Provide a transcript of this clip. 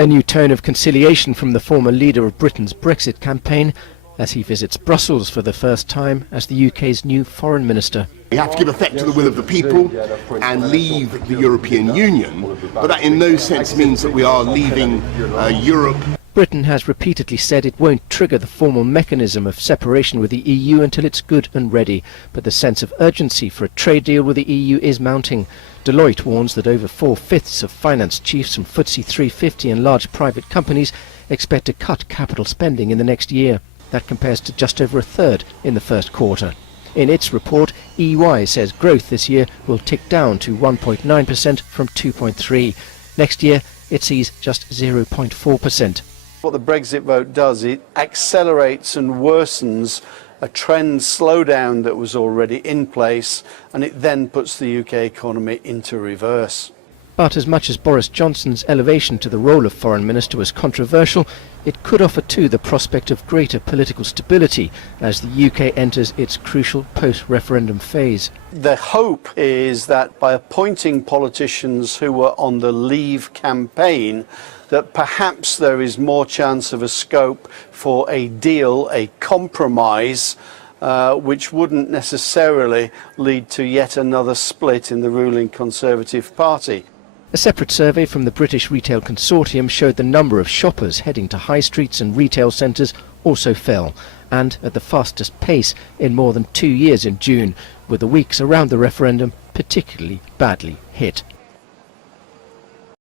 A new tone of conciliation from the former leader of Britain's Brexit campaign as he visits Brussels for the first time as the UK's new foreign minister. We have to give effect to the will of the people and leave the European Union, but that in no sense means that we are leaving Europe. Britain has repeatedly said it won't trigger the formal mechanism of separation with the EU until it's good and ready, but the sense of urgency for a trade deal with the EU is mounting. Deloitte warns that over 4/5 of finance chiefs from FTSE 350 and large private companies expect to cut capital spending in the next year. That compares to just over a third in the first quarter. In its report, EY says growth this year will tick down to 1.9% from 2.3%. Next year, it sees just 0.4%. What the Brexit vote does, it accelerates and worsens a trend slowdown that was already in place, and it then puts the UK economy into reverse. But as much as Boris Johnson's elevation to the role of foreign minister was controversial, it could offer too the prospect of greater political stability as the UK enters its crucial post-referendum phase. The hope is that by appointing politicians who were on the Leave campaign, that perhaps there is more chance of a scope for a deal, a compromise, which wouldn't necessarily lead to yet another split in the ruling Conservative Party. A separate survey from the British Retail Consortium showed the number of shoppers heading to high streets and retail centres also fell, and at the fastest pace in more than 2 years in June, with the weeks around the referendum particularly badly hit.